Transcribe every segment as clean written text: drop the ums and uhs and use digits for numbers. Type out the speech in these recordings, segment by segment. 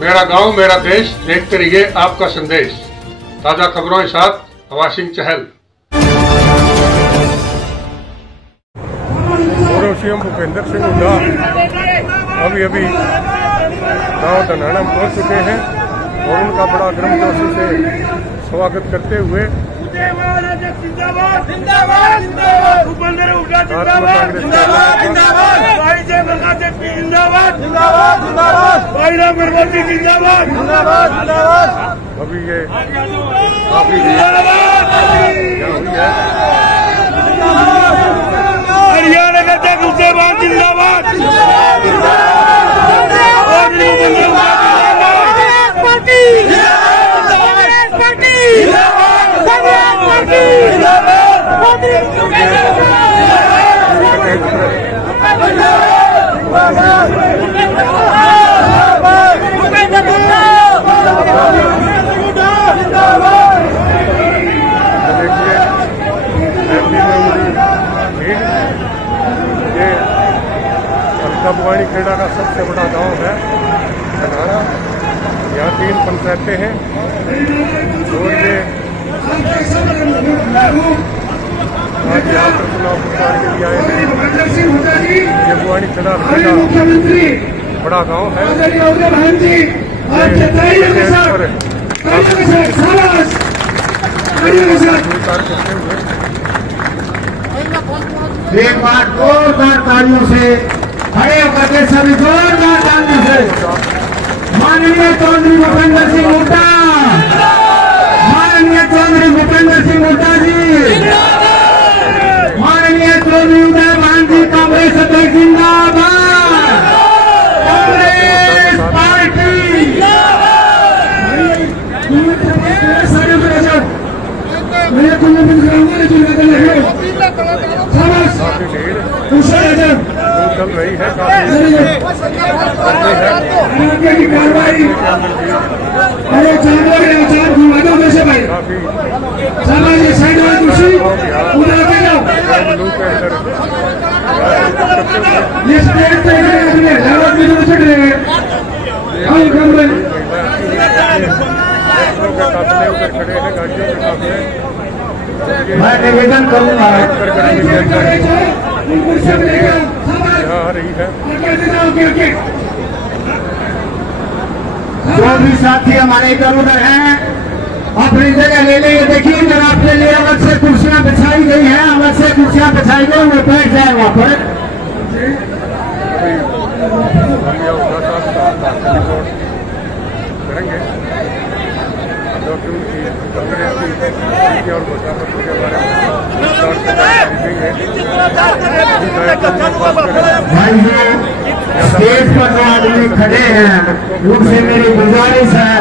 मेरा गांव मेरा देश, देखते रहिए आपका संदेश। ताजा खबरों के साथ हवा सिंह चहल। पूर्व सीएम भूपेंद्र सिंह हुड्डा अभी गांव धनाना पहुंच चुके हैं और उनका बड़ा गर्मजोशी से स्वागत करते हुए अभी ये काफी हरियाणा का जिंदाबाद जिंदाबाद भवानी खेड़ा का सबसे बड़ा गांव है धनाना। यहाँ 3 पंचायतें हैं और ये आज यहाँ पर चुनाव प्रचार के लिए आए हैं। ये भवानी खेड़ा का बड़ा गांव है। एक बार जोरदार तालियों से खड़े होकर के सभी जोरदार तालियों से माननीय चौधरी भूपेंद्र सिंह हुड्डा, माननीय चौधरी भूपेंद्र सिंह हुड्डा जी, माननीय चौधरी उदय भान जी, कांग्रेस अध्यक्ष जिंदाबाद, कांग्रेस पार्टी। चल रही है कार्रवाई अरे मैं निवेदन करूंगा आ रही है। जो भी साथी हमारे इधर उधर हैं अपनी जगह ले लेंगे। देखिए इधर आपके लिए अलग से कुर्सियां बिछाई गई हैं, अलग से कुर्सियां बिछाई गई, वो बैठ जाए वहां पर। करेंगे जो कि उनकी और घोषणा पत्र के बारे में स्टेज पर जो आदमी खड़े हैं उनसे मेरी गुजारिश है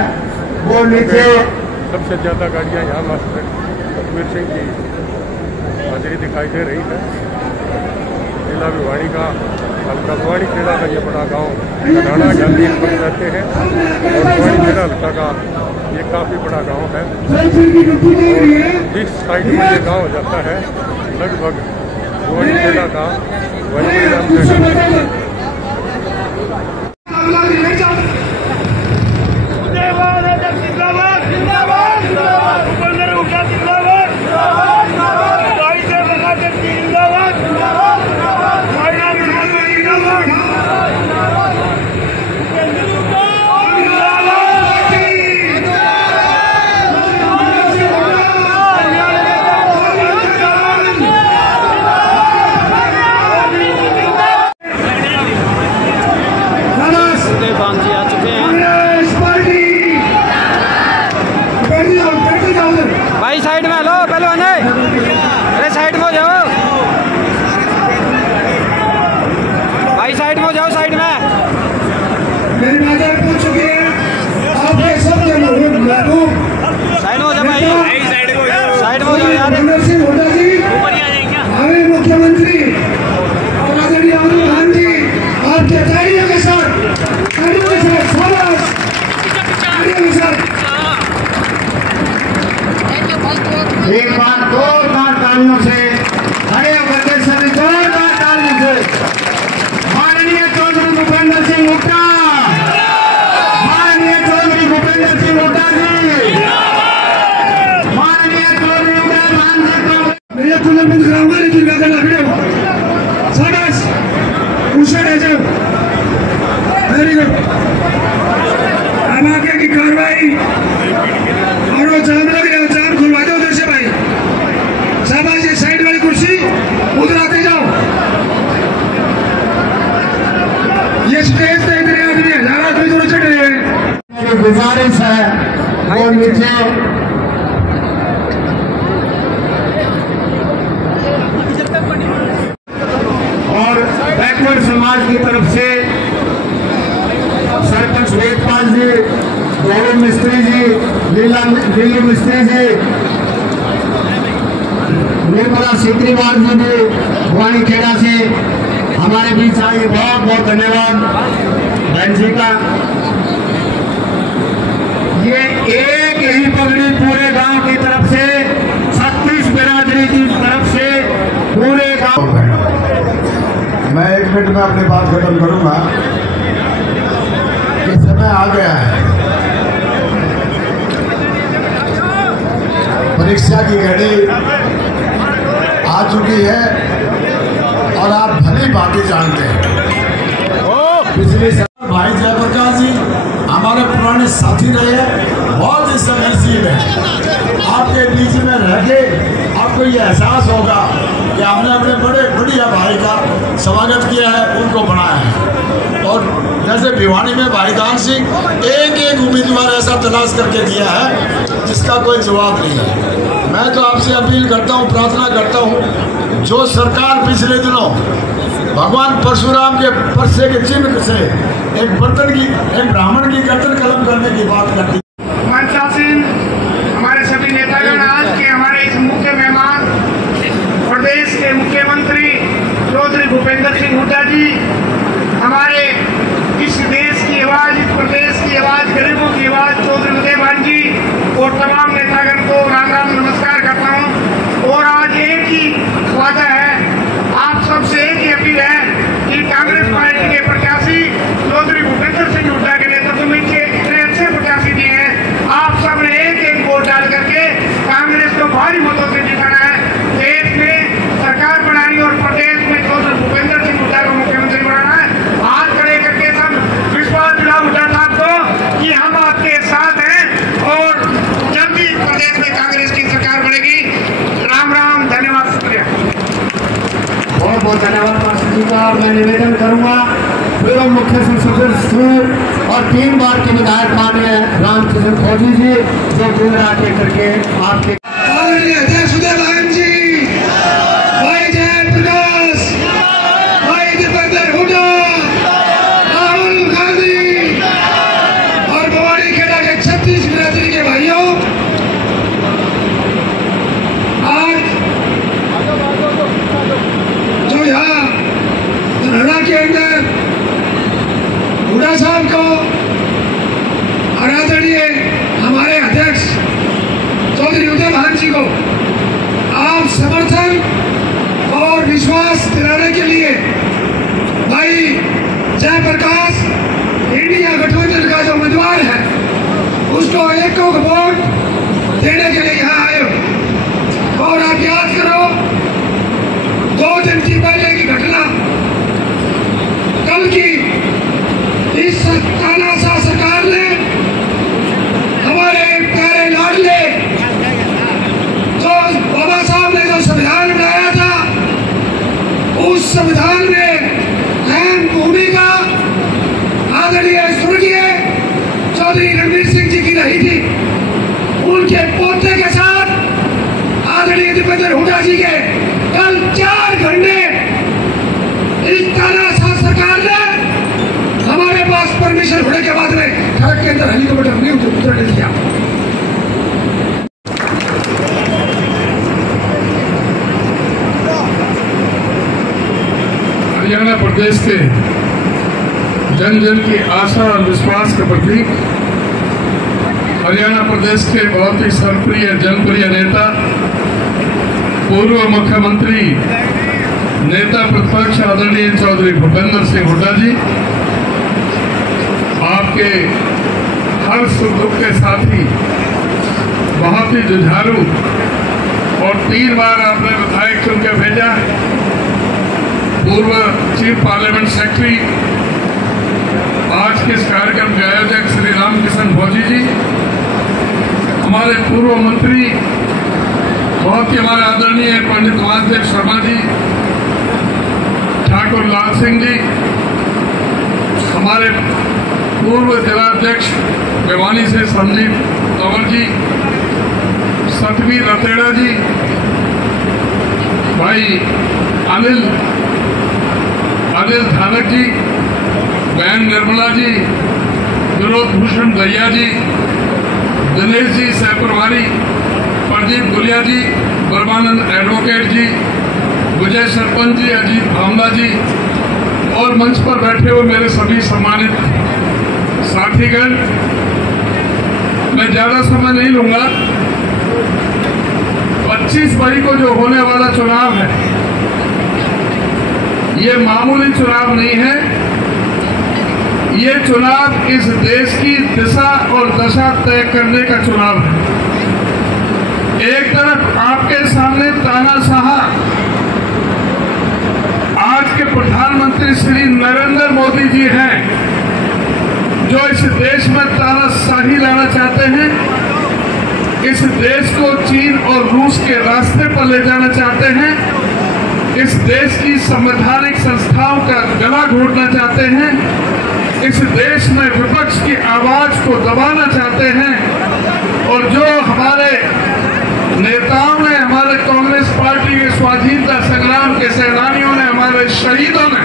वो नीचे। सबसे ज्यादा गाड़ियां यहाँ मास्टर कबीर सिंह की हाजिरी दिखाई दे रही है। जिला भिवानी का हल्का भवानी खेड़ा का ये बड़ा गांव धनाना गांधी पर रहते हैं और भवानी खेड़ा हल्का का ये काफी बड़ा गांव है। और जिस साइड में ये गांव जाता है लगभग भवानी खेड़ा का बोलना बंद कराऊंगा नहीं तो लगा लग रहे हो शाबाश उसे रह जाओ वेरी गुड अब आगे की कार्रवाई और वो जाम लग रहा है जाम खुलवा दो उधर से भाई शाबाश ये साइड वाली कुर्सी उधर आते जाओ ये स्टेज पे इतने आदमी हजार आदमी दोनों चढ़ रहे हैं मेरी गुजारिश है वो नीचे और बैकवर्ड समाज की तरफ से सरपंच वेदपाल जी गौरव मिस्त्री जी दिल्ली मिस्त्री जी निर्मला सीकरीवाल जी भी वाणी खेड़ा से हमारे बीच आए बहुत बहुत धन्यवाद बहन जी का। ये एक ही पगड़ी पूरे गांव की तरफ से 36 बिरादरी की तरफ से पूरे गांव। मैं 1 मिनट में अपनी बात खत्म करूंगा कि समय आ गया है, परीक्षा की घड़ी आ चुकी है और आप भली बातें जानते हैं। पिछले साल भाई जयप्रकाश जी हमारे पुराने साथी रहे, बहुत ही संघर्षशील है। आपके बीच में रह के आपको ये एहसास होगा कि हमने अपने बड़े बढ़िया भाई का स्वागत किया है, उनको बनाया है। और जैसे भिवानी में भाईदान सिंह एक उम्मीदवार ऐसा तलाश करके दिया है जिसका कोई जवाब नहीं है। मैं तो आपसे अपील करता हूँ, प्रार्थना करता हूँ, जो सरकार पिछले दिनों भगवान परशुराम के परसे के चिन्ह से एक ब्राह्मण की गर्दन कलम करने की बात करती है। हमारे सभी नेतागण आज के हमारे इस मुख्य मेहमान प्रदेश के मुख्यमंत्री चौधरी भूपेंद्र सिंह हुड्डा जी, हमारे इस देश की आवाज, इस प्रदेश की आवाज, गरीबों की आवाज चौधरी उदयभान जी और तमाम नेतागण को राम राम नमस्कार करता हूँ। और आज एक ही वादा है, आप सबसे एक ही अपील है कि कांग्रेस पार्टी के प्रत्याशी चौधरी भूपेंद्र सिंह हुड्डा के नेतृत्व में इतने अच्छे प्रत्याशी दिए हैं, आप सब ने एक वोट डाल करके कांग्रेस को भारी मतों से जिताना है। देश में सरकार बनानी और प्रदेश में चौधरी भूपेंद्र सिंह हुड्डा को मुख्यमंत्री बनाना है। हाथ खड़े करके सब विश्वास दिलाओ हुड्डा साहब को कि हम आपके साथ हैं और जल्दी प्रदेश में कांग्रेस की सरकार बनेगी। राम राम, धन्यवाद, शुक्रिया। बहुत बहुत धन्यवाद मास्टर जी का। मैं निवेदन करूंगा पूर्व मुख्य सचिव और 3 बार के विधायक माननीय रामकिशन फौजी जी जो दूर आके करके आपके अध्यक्ष उदयभान जी, भाई जयप्रकाश, भाई दीपेंद्र हुड्डा, राहुल गांधी और भवानी खेड़ा के 36 बिरादरी के भाइयों, आज जो यहाँ धरना के अंदर हुड्डा साहब को आदरणीय हमारे अध्यक्ष चौधरी उदयभान जी को आप समर्थन और विश्वास दिलाने के लिए भाई जयप्रकाश इंडिया गठबंधन का जो उम्मीदवार है उसको एक वोट देने के लिए यहाँ आए हो। और आप याद करो 2 दिन की पहले की घटना, कल की इस तानाशाह सरकार ने हमारे प्यारे लाडले जो बाबा साहब ने जो संविधान बनाया था, उस संविधान में अहम भूमिका आदरणीय स्वर्गीय चौधरी रणवीर सिंह जी की रही थी। उनके पोते के साथ आदरणीय दीपेंद्र हुड्डा जी के कल 4 घंटे इस तानाशाह सरकार ने हमारे पास परमिशन होने के बाद में ट्रक के अंदर हेलीकॉप्टर नहीं उतरने दिया। हरियाणा प्रदेश के जन जन की आशा और विश्वास के प्रतीक, हरियाणा प्रदेश के बहुत ही सर्वप्रिय जनप्रिय नेता, पूर्व मुख्यमंत्री, नेता प्रतिपक्ष आदरणीय चौधरी भूपेंद्र सिंह हुड्डा जी, आपके हर सुख दुख के साथी, बहुत ही जुझारू और 3 बार आपने विधायक चुन के भेजा। पूर्व चीफ पार्लियामेंट सेक्रेटरी, आज के इस कार्यक्रम के आयोजक श्री रामकिशन भौजी जी, हमारे पूर्व मंत्री बहुत ही हमारे आदरणीय पंडित वासुदेव शर्मा जी, ठाकुर लाल सिंह जी, हमारे पूर्व जिलाध्यक्ष भिवानी से संजीव तंवर जी, सतवीर रतेड़ा जी, भाई अनिल धानक जी, बहन निर्मला जी, विनोद भूषण दहिया जी, दिनेश जी सहप्रभारी, प्रदीप गुलिया जी, परमानंद एडवोकेट जी, विजय सरपंच जी, अजीत भावना जी और मंच पर बैठे हुए मेरे सभी सम्मानित साथीगण, मैं ज्यादा समय नहीं लूंगा। 25 मई को जो होने वाला चुनाव है, ये मामूली चुनाव नहीं है। ये चुनाव इस देश की दिशा और दशा तय करने का चुनाव है। एक तरफ आपके सामने तानाशाह आज के प्रधानमंत्री श्री नरेंद्र मोदी जी हैं, जो इस देश में तानाशाही लाना चाहते हैं, इस देश को चीन और रूस के रास्ते पर ले जाना चाहते हैं, इस देश की संवैधानिक संस्थाओं का गला घोटना चाहते हैं, इस देश में विपक्ष की आवाज को दबाना चाहते हैं। और जो हमारे नेताओं ने, हमारे कांग्रेस पार्टी के स्वाधीनता संग्राम के सेनानियों ने, हमारे शहीदों ने,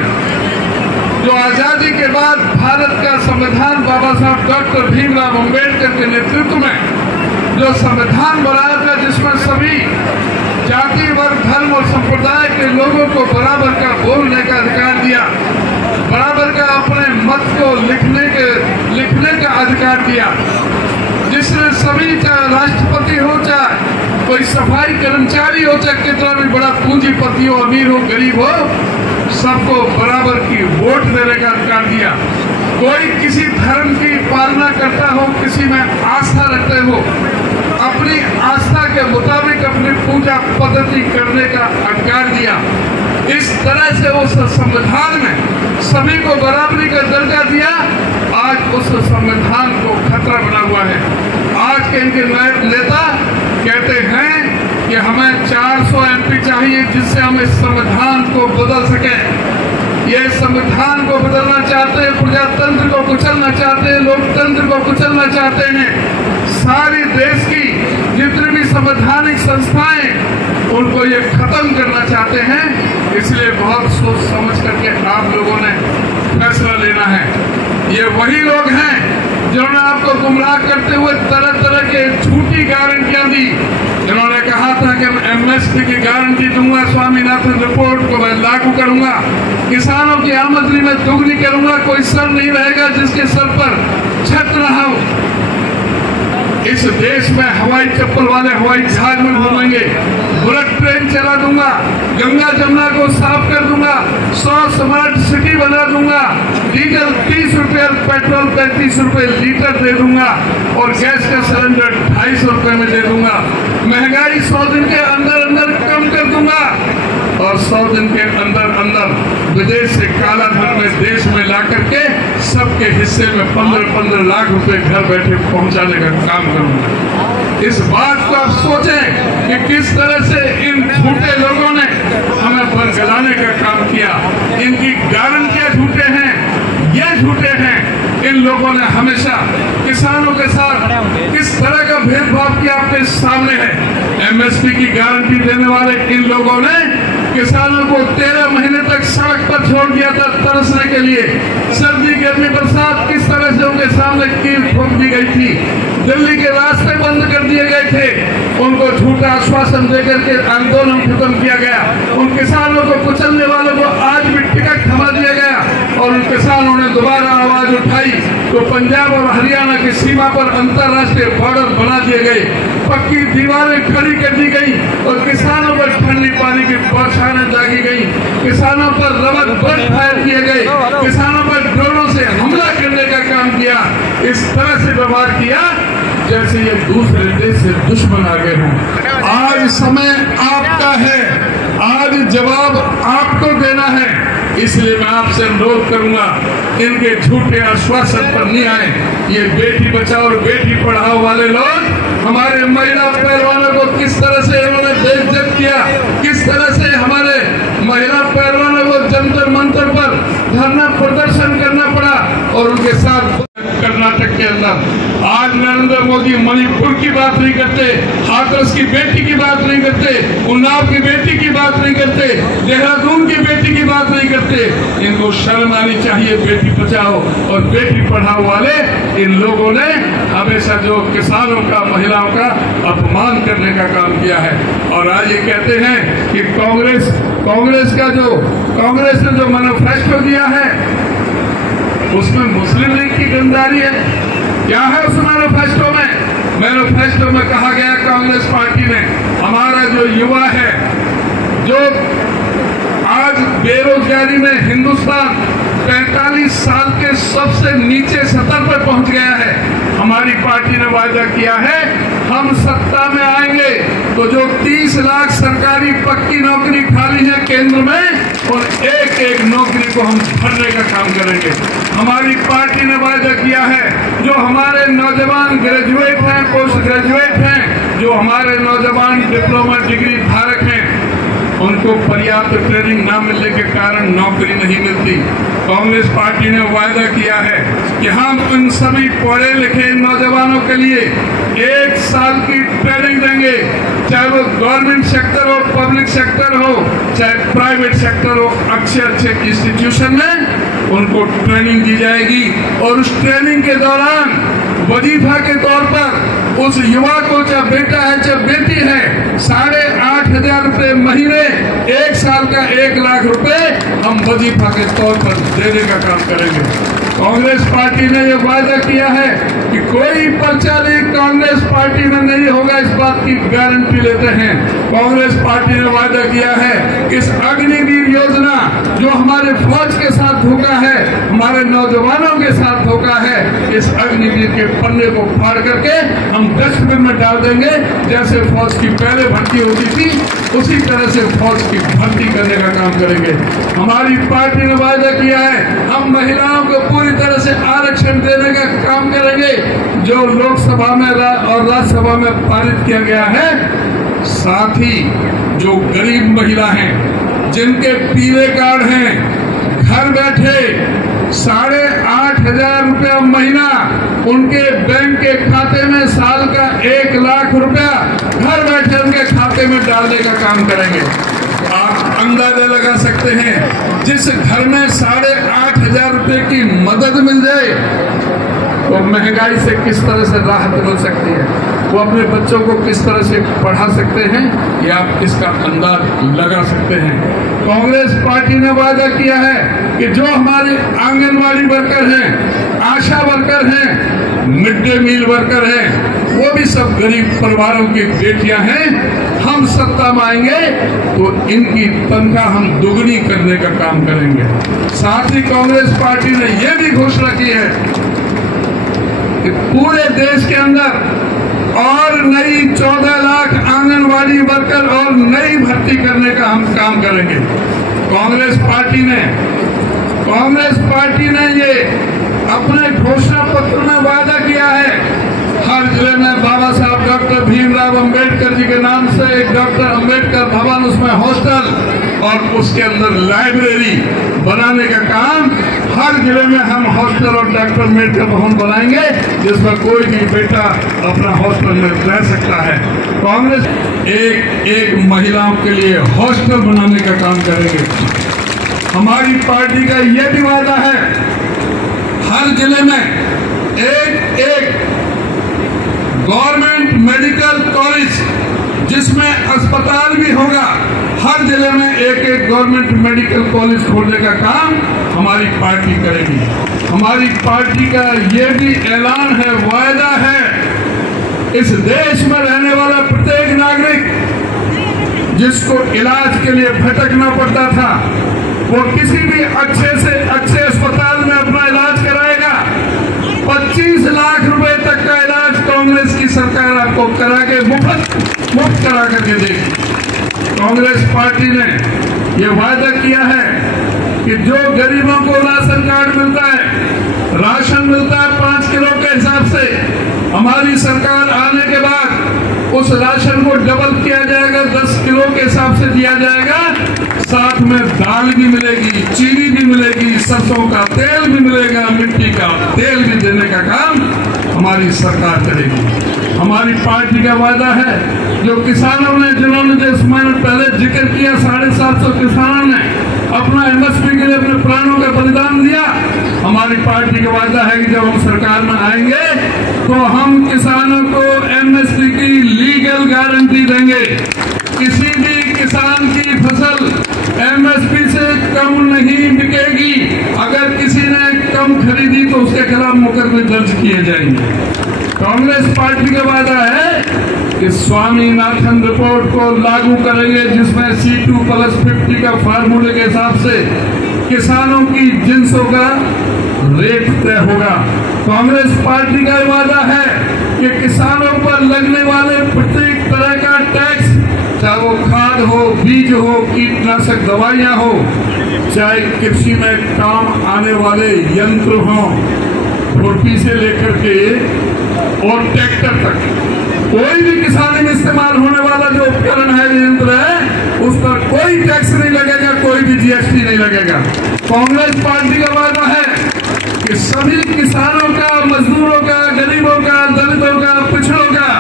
जो आजादी के बाद भारत का संविधान बाबा साहब डॉक्टर भीमराव अंबेडकर के नेतृत्व में जो संविधान बनाया था, जिसमें सभी जाति, वर्ग, धर्म और संप्रदाय के लोगों को बराबर का बोलने का अधिकार दिया, बराबर का अपने मत को लिखने का अधिकार दिया, जिसने सभी, चाहे राष्ट्रपति हो, चाहे कोई सफाई कर्मचारी हो, चाहे कितना भी बड़ा पूंजीपति हो, अमीर हो, गरीब हो, सबको बराबर की वोट देने का अधिकार दिया। कोई किसी धर्म की पालना करता हो, किसी में आस्था रखते हो, अपनी आस्था के मुताबिक अपनी पूजा पद्धति करने का अधिकार दिया। इस तरह से उस संविधान में सभी को बराबरी का दर्जा दिया। आज उस संविधान को खतरा बना हुआ है। आज के इनके नेता कहते हैं कि हमें 400 MP चाहिए, जिससे हम इस संविधान को बदल सके। ये संविधान को बदलना चाहते हैं, प्रजातंत्र को कुचलना चाहते हैं, लोकतंत्र को कुचलना चाहते हैं। सारी देश की जितनी भी संवैधानिक संस्थाएं, उनको ये खत्म करना चाहते हैं। इसलिए बहुत सोच समझ करके आप लोगों ने फैसला लेना है। ये वही लोग हैं जिन्होंने आपको गुमराह करते हुए तरह तरह के झूठी गारंटियां दी, जिन्होंने कहा था कि मैं MSP की गारंटी दूंगा, स्वामीनाथन रिपोर्ट को मैं लागू करूंगा, किसानों की आमदनी में दोगुनी करूंगा, कोई सर नहीं रहेगा जिसके सर पर छत ना हो। इस देश में हवाई चप्पल वाले हवाई जहाज में घूमेंगे, बुलेट ट्रेन चला दूंगा, गंगा जमुना को साफ कर दूंगा, 100 स्मार्ट सिटी बना दूंगा, डीजल 30 रुपये, पेट्रोल 35 रुपये लीटर दे दूंगा और गैस का सिलेंडर 250 रुपये में दे दूंगा। महंगाई 100 दिन के अंदर अंदर कम कर दूंगा और 100 दिन के अंदर अंदर विदेश से काला धन में देश में ला करके सबके हिस्से में 15-15 लाख रुपए घर बैठे पहुंचाने का काम करूंगा। इस बात को आप सोचें कि किस तरह से इन झूठे लोगों ने हमें बरगलाने का काम किया। इनकी गारंटियां झूठे हैं, ये झूठे हैं। इन लोगों ने हमेशा किसानों के साथ किस तरह का भेदभाव किया आपके सामने है। MSP की गारंटी देने वाले इन लोगों ने किसानों को 13 महीने तक सड़क पर छोड़ दिया था तरसने के लिए। सर्दी, गर्मी, बरसात किस तरह से उनके सामने कील ठोक दी गई थी। दिल्ली के रास्ते बंद कर दिए गए थे, उनको झूठा आश्वासन देकर के आंदोलन खत्म किया गया। उन किसानों को कुचलने वालों को आज भी टिकट थमा दिया गया और उन किसानों ने दोबारा आवाज उठाई तो पंजाब और हरियाणा की सीमा पर अंतर्राष्ट्रीय बॉर्डर बना दिए गए, पक्की दीवारें खड़ी कर दी गई और किसानों पर ठंडी पानी की बौछारें दागी गई, किसानों पर रबर बम फायर किए गए, किसानों पर ड्रोनों से हमला करने का काम किया। इस तरह से व्यवहार किया जैसे ये दूसरे देश से दुश्मन आ गए हों। आज आज समय आपका है, आज जवाब आपको देना है। इसलिए मैं आपसे अनुरोध करूंगा, इनके झूठे आश्वासन पर नहीं आए। ये बेटी बचाओ और बेटी पढ़ाओ वाले लोग हमारे महिला पहलवानों को किस तरह से इन्होंने बेइज्जत किया, किस तरह से हमारे महिला पहलवानों को जंतर मंतर पर धरना प्रदर्शन करना पड़ा और उनके साथ कर्नाटक के अंदर। आज नरेंद्र मोदी मणिपुर की बात नहीं करते, हाथरस की बेटी की बात नहीं करते, उन्नाव की बेटी की बात नहीं करते, देहरादून की बेटी की बात नहीं करते। इनको शर्म आनी चाहिए। बेटी बचाओ और बेटी पढ़ाओ वाले इन लोगों ने हमेशा जो किसानों का, महिलाओं का अपमान करने का काम किया है। और आज ये कहते हैं कि कांग्रेस ने जो मैनिफेस्टो दिया है उसमें मुस्लिम लीग की गद्दारी है। क्या है उस मैनिफेस्टो में? मैनिफेस्टो में कहा गया कांग्रेस पार्टी ने हमारा जो युवा है, जो आज बेरोजगारी में हिंदुस्तान 45 साल के सबसे नीचे स्तर पर पहुंच गया है, हमारी पार्टी ने वादा किया है हम सत्ता में आएंगे तो जो 30 लाख सरकारी पक्की नौकरी खाली है केंद्र में, और एक एक नौकरी को हम भरने का काम करेंगे। हमारी पार्टी ने वादा किया है जो हमारे नौजवान ग्रेजुएट हैं, पोस्ट ग्रेजुएट हैं, जो हमारे नौजवान डिप्लोमा डिग्री धारक हैं, उनको पर्याप्त ट्रेनिंग न मिलने के कारण नौकरी नहीं मिलती। कांग्रेस पार्टी ने वायदा किया है कि हम उन सभी पढ़े लिखे नौजवानों के लिए 1 साल की ट्रेनिंग देंगे, चाहे वो गवर्नमेंट सेक्टर हो, पब्लिक सेक्टर हो, चाहे प्राइवेट सेक्टर हो। अच्छे इंस्टीट्यूशन में उनको ट्रेनिंग दी जाएगी और उस ट्रेनिंग के दौरान वजीफा के तौर पर उस युवा को, चाहे बेटा है चाहे बेटी है, 8,500 रुपए महीने, 1 साल का 1 लाख रुपए हम वजीफा के तौर पर देने का काम करेंगे। कांग्रेस पार्टी ने यह वादा किया है कि कोई पर्चा नहीं कांग्रेस पार्टी में नहीं होगा, इस बात की गारंटी लेते हैं। कांग्रेस पार्टी ने वादा किया है कि इस अग्निवीर योजना जो हमारे फौज के साथ धोखा है, हमारे नौजवानों के साथ धोखा है, इस अग्निवीर के पन्ने को फाड़ करके हम डस्टबिन में डाल देंगे। जैसे फौज की पहले भर्ती होती थी उसी तरह से फौज की भर्ती करने का काम करेंगे। हमारी पार्टी ने वादा किया है हम महिलाओं को पूरी तरह से आरक्षण देने का काम करेंगे, जो लोकसभा में और राज्यसभा में पारित किया गया है। साथ ही जो गरीब महिला हैं, जिनके पीले कार्ड हैं, घर बैठे 8,500 रुपया महीना उनके बैंक के खाते में, साल का 1 लाख रुपया घर बैठे उनके खाते में डालने का काम करेंगे। आप अंदाजा लगा सकते हैं जिस घर में 8,500 रुपए की मदद मिल जाए तो महंगाई से किस तरह से राहत मिल सकती है, वो अपने बच्चों को किस तरह से पढ़ा सकते हैं, ये आप इसका अंदाज लगा सकते हैं। कांग्रेस पार्टी ने वादा किया है कि जो हमारे आंगनवाड़ी वर्कर हैं, आशा वर्कर हैं, मिड डे मील वर्कर हैं, वो भी सब गरीब परिवारों की बेटियां हैं। हम सत्ता में आएंगे तो इनकी तनख्वाह हम दुगनी करने का काम करेंगे। साथ ही कांग्रेस पार्टी ने यह भी घोषणा की है कि पूरे देश के अंदर और नई 14 लाख आंगनवाड़ी वर्कर और नई भर्ती करने का हम काम करेंगे। कांग्रेस पार्टी ने ये अपने घोषणा पत्र में वादा किया है हर जिले में बाबा साहब डॉक्टर भीमराव अंबेडकर जी के नाम से एक डॉक्टर अंबेडकर भवन, उसमें हॉस्टल और उसके अंदर लाइब्रेरी बनाने का काम। हर जिले में हम हॉस्टल और डॉक्टर अंबेडकर भवन बनाएंगे जिसमें कोई भी बेटा अपना हॉस्टल में रह सकता है। कांग्रेस एक महिलाओं के लिए हॉस्टल बनाने का काम करेंगे। हमारी पार्टी का यह भी वादा है हर जिले में एक गवर्नमेंट मेडिकल कॉलेज जिसमें अस्पताल भी होगा, हर जिले में एक गवर्नमेंट मेडिकल कॉलेज खोलने का काम हमारी पार्टी करेगी। हमारी पार्टी का ये भी ऐलान है, वायदा है, इस देश में रहने वाला प्रत्येक नागरिक जिसको इलाज के लिए भटकना पड़ता था, वो किसी भी अच्छे से अच्छे अस्पताल में अपना इलाज कराएगा। 25 लाख रुपए तक का इलाज कांग्रेस की की सरकार आपको करा के मुफ्त करा करके देगी। कांग्रेस पार्टी ने ये वायदा किया है कि जो गरीबों को राशन कार्ड मिलता है, राशन मिलता है 5 किलो के हिसाब से, हमारी सरकार आने के बाद उस राशन को डबल किया जाएगा, 10 किलो के हिसाब से दिया जाएगा। साथ में दाल भी मिलेगी, चीनी भी मिलेगी, सरसों का तेल भी मिलेगा, मिट्टी का तेल भी देने का काम हमारी सरकार करेगी। हमारी पार्टी का वादा है, जो किसानों ने, जिन्होंने जिस मैंने पहले जिक्र किया, 750 किसानों ने अपना एमएसपी के लिए अपने प्राणों का बलिदान दिया। हमारी पार्टी का वादा है कि जब हम सरकार में आएंगे तो हम किसानों को एमएसपी की लीगल गारंटी देंगे। किसी भी किसान की फसल एमएसपी से कम नहीं बिकेगी। अगर किसी ने कम खरीदी तो उसके खिलाफ मुकदमे दर्ज किए जाएंगे। कांग्रेस पार्टी का वादा है कि स्वामीनाथन रिपोर्ट को लागू करेंगे, जिसमें C2+50 का फार्मूले के हिसाब से किसानों की जिन्सों का रेट तय होगा। कांग्रेस पार्टी का वादा है कि किसानों पर लगने वाले प्रत्येक तरह का टैक्स, चाहे वो खाद हो, बीज हो, कीटनाशक दवाइयां हो, चाहे कृषि में काम आने वाले यंत्र हों, खुरपी से लेकर के और ट्रैक्टर तक, कोई भी किसानी में इस्तेमाल होने वाला जो उपकरण है, यंत्र है, उस पर कोई टैक्स नहीं लगेगा, कोई भी GST नहीं लगेगा। कांग्रेस पार्टी का वादा है कि सभी किसानों का, मजदूरों का, गरीबों का, दलितों का, पिछड़ों का,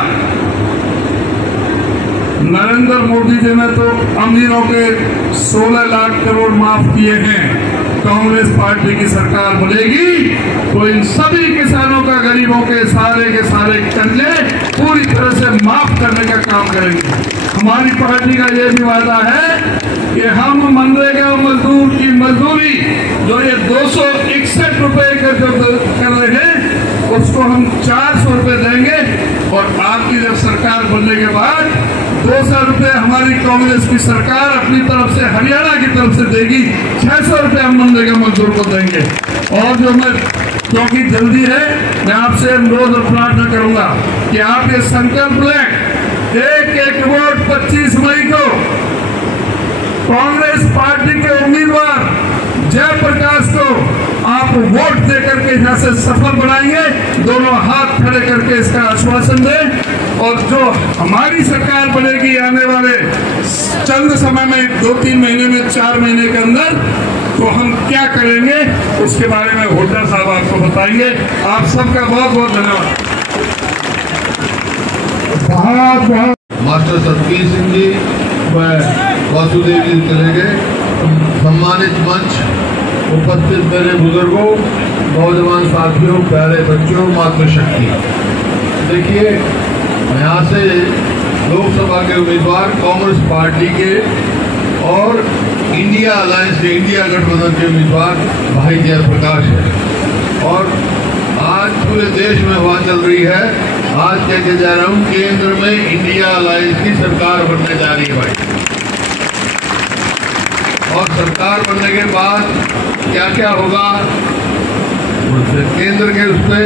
नरेंद्र मोदी जी ने तो अमीरों के 16 लाख करोड़ माफ किए हैं। कांग्रेस पार्टी की सरकार बनेगी तो इन सभी किसानों का, गरीबों के सारे कर्जे पूरी तरह से माफ करने का काम करेंगे। हमारी पार्टी का ये भी वादा है कि हम मनरेगा मजदूर की मजदूरी जो ये 261 रुपए का जो कर रहे हैं, उसको हम 400 रुपए देंगे। और आपकी जब सरकार बनने के बाद 200 रुपए हमारी कांग्रेस की सरकार अपनी तरफ से, हरियाणा की तरफ से देगी। 600 रुपए हम मनरेगा मजदूर को देंगे। और जो मैं, क्योंकि जल्दी है, मैं आपसे अनुरोध और प्रार्थना करूंगा कि आप ये संकल्प लें, एक वोट 25 मई को कांग्रेस पार्टी के उम्मीदवार जयप्रकाश को आप वोट देकर के यहाँ से सफल बनाएंगे। दोनों हाथ खड़े करके इसका आश्वासन दें। और जो हमारी सरकार बनेगी आने वाले चंद समय में, 2-3 महीने में, 4 महीने के अंदर, तो हम क्या करेंगे उसके बारे में होल्डर साहब आपको बताएंगे। आप सबका बहुत बहुत धन्यवाद। मास्टर सतबीर सिंह जी व वासुदेव जी चले गए। सम्मानित मंच, उपस्थित मेरे बुजुर्गों, नौजवान साथियों, प्यारे बच्चों, मातृशक्ति, देखिए यहाँ से लोकसभा के उम्मीदवार कांग्रेस पार्टी के और इंडिया अलायंस के, इंडिया गठबंधन के उम्मीदवार भाई जयप्रकाश है। और आज पूरे देश में हवा चल रही है, आज कह के जा रहा हूँ, केंद्र में इंडिया अलायंस की सरकार बनने जा रही है भाई। और सरकार बनने के बाद क्या क्या होगा, केंद्र के उस पर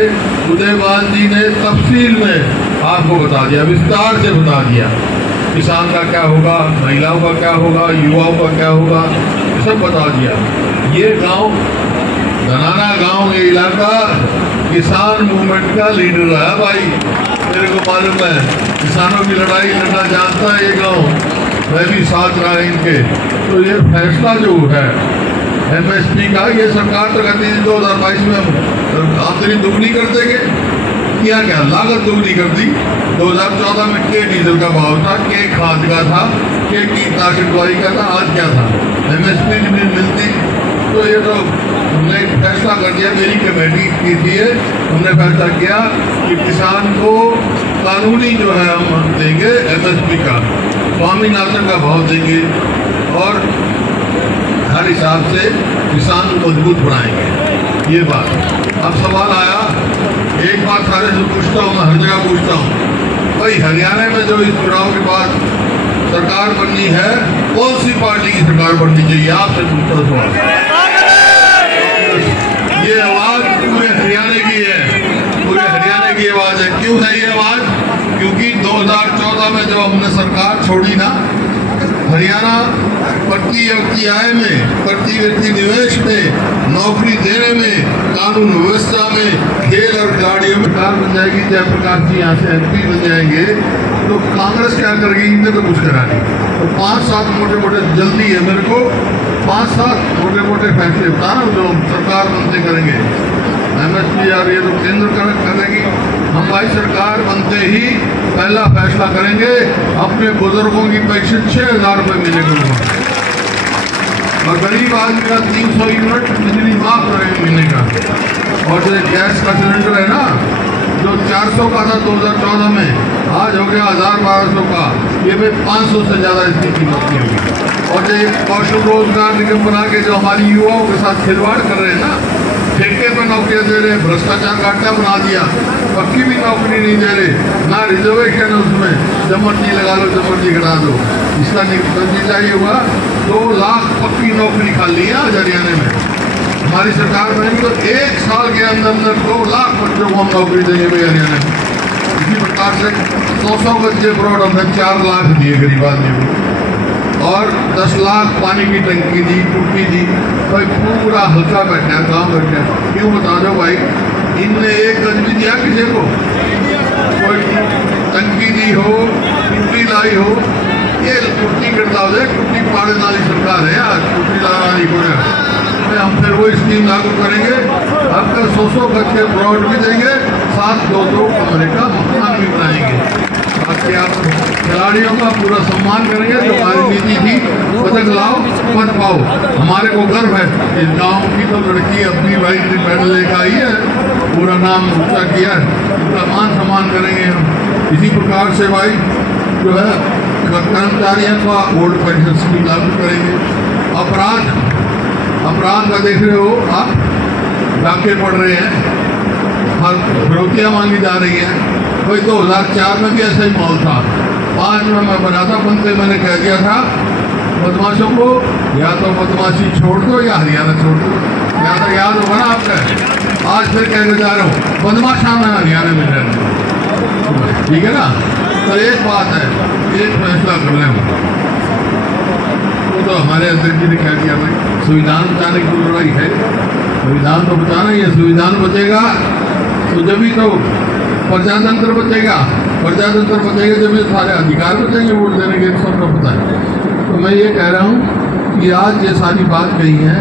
उदयवान जी ने तफसील में आपको बता दिया, विस्तार से बता दिया। किसान का क्या होगा, महिलाओं का क्या होगा, युवाओं का क्या होगा, सब बता दिया। ये गांव, धनाना गांव, ये इलाका किसान मूवमेंट का लीडर रहा भाई, मेरे को मालूम है। किसानों की लड़ाई लड़ना जानता है ये गांव, मैं भी साथ रहा इनके। तो ये फैसला जो है एमएसपी का, ये सरकार तो कहती है 2022 में हम आमदनी दुगनी कर देंगे। क्या क्या लागत दुगनी कर दी। 2014 में के डीजल का भाव था, के खाद का था, के कीटनाशक दवाई का था, आज क्या था, एमएसपी नहीं मिलती। तो ये तो हमने फैसला कर दिया, मेरी कमेटी की थी, हमने फैसला किया कि किसान को कानूनी जो है हम देंगे एमएसपी का, स्वामीनाथन का भाव देंगे और हर हिसाब से किसान को मजबूत बनाएंगे। ये बात। अब सवाल आया, एक बात सारे से पूछता हूँ, मैं हर जगह पूछता हूँ भाई, हरियाणा में जो इस चुनाव के बाद सरकार बननी है, कौन सी पार्टी की सरकार बननी चाहिए, आपसे पूछता सवाल। ये आवाज पूरे हरियाणा की है, पूरे हरियाणा की आवाज है। क्यों है ये आवाज? क्योंकि 2014 में जब हमने सरकार छोड़ी ना, हरियाणा प्रति व्यक्ति आय में, प्रति व्यक्ति निवेश में, नौकरी देने में, कानून व्यवस्था में, खेल और खिलाड़ियों में सरकार बन जाएगी। जयप्रकाश जी यहाँ से MP बन जाएंगे तो कांग्रेस क्या करेगी? इनने तो कुछ करा नहीं। तो 5-7 मोटे जल्दी है मेरे को 5-7 मोटे फैसले बता रहा हूँ जो सरकार बनते करेंगे। MSP यार ये तो केंद्र करेगी। हम भाई सरकार बनते ही पहला फैसला करेंगे, अपने बुजुर्गों की पेंशन 6,000 रुपये मिले करूँगा और गरीब आदमी का 300 यूनिट बिजली माफ करेंगे महीने का। और जो गैस का सिलेंडर है ना, जो 400 का था 2014 में, आज हो गया 1000-1200 का। ये भी 500 से ज़्यादा इसकी कीमत नहीं होगी। और जो कौशल रोजगार निगम बना के जो हमारी युवाओं के साथ खिलवाड़ कर रहे हैं ना, ठेके पर नौकरियां दे रहे, भ्रष्टाचार का अड्डा बना दिया, पक्की भी नौकरी नहीं दे रहे, ना रिजर्वेशन है उसमें, जब मर्जी लगा लो जब मर्जी घटा दो। इसका नतीजा ये हुआ 2 लाख पक्की नौकरी खाली है आज हरियाणा में। हमारी सरकार बनेगी तो 1 साल के अंदर 2 लाख बच्चों को हम नौकरी देंगे भाई हरियाणा में। इसी प्रकार से 100 बच्चे प्रोड हमने 4 लाख दिए गरीब आदमी को और 10 लाख पानी की टंकी दी, टूटी दी। भाई पूरा हल्का बैठा गाँव बैठा। क्यों बता दो भाई, इनने एक गज भी दिया किसी को? कोई टंकी दी हो, टूटी लाई हो, ये टूटी करता हो जाए, टूटी पाड़े वाली सरकार है यार, टूटी लाना नहीं को। हम फिर वो स्कीम लागू करेंगे, आपका 100 गज के प्लॉट भी देंगे, साथ 2 कमरे का मकान भी बनाएंगे। बाकी आप खिलाड़ियों का पूरा सम्मान करेंगे। जो हमारी नीति थी पदक लाओ मत पाओ, हमारे को गर्व है। इस गांव की तो लड़की अपनी भाई मेडल लेकर आई है, पूरा नाम ऊंचा किया है, उनका मान सम्मान करेंगे हम। इसी प्रकार से भाई जो है कर्मचारियों का ओल्ड पेंशन स्कीम लागू करेंगे। अपराध का देख रहे हो आप, डाके पड़ रहे हैं, हर फिरौतियाँ मांगी जा रही हैं। कोई 2004 में भी ऐसा ही माहौल था। 5 में मैं बनाता बनते मैंने कह दिया था बदमाशों को, या तो बदमाशी छोड़ दो या हरियाणा छोड़ दो। या तो याद होगा ना आपका। आज फिर कहने जा रहा हूँ बदमाशा में हरियाणा में रहना, ठीक है ना। तो एक बात है, एक फैसला कर लें। वो तो हमारे अध्यक्ष जी ने कह दिया भाई संविधान बचाने की लड़ाई है, संविधान तो बचाना ही है। संविधान बचेगा तो जब भी तो प्रजातंत्र बचेगा, प्रजातंत्र बचेगा जब भी सारे अधिकार बचेंगे वोट देने के, सबको पता है। तो मैं ये कह रहा हूँ कि आज ये सारी बात कही है,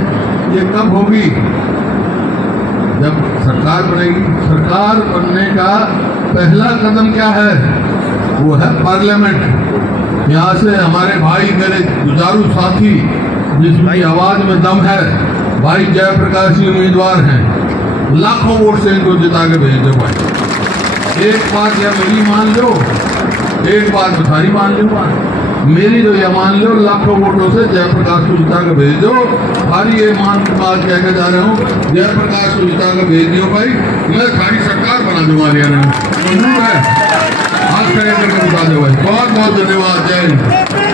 ये कब होगी? जब सरकार बनेगी। सरकार बनने का पहला कदम क्या है? वो है पार्लियामेंट। यहाँ से हमारे भाई, मेरे जुझारू साथी, जिसकी आवाज में दम है, भाई जयप्रकाश जी उम्मीदवार हैं। लाखों वोट से इनको जिता के भेज दो भाई। एक बात या मेरी मान लो, एक बात बिहारी मान लो, मेरी तो यह मान लो, लाखों वोटों से जयप्रकाश को जिता के भेज दो। भारी ये मान की बात कह के जा रहा हूँ, जयप्रकाश को जिता के भेज दियो भाई, मैं खाली सरकार बना दूंगा हरियाणा में। है हाथ खड़े करके बता दो भाई। बहुत बहुत धन्यवाद। जय हिंद।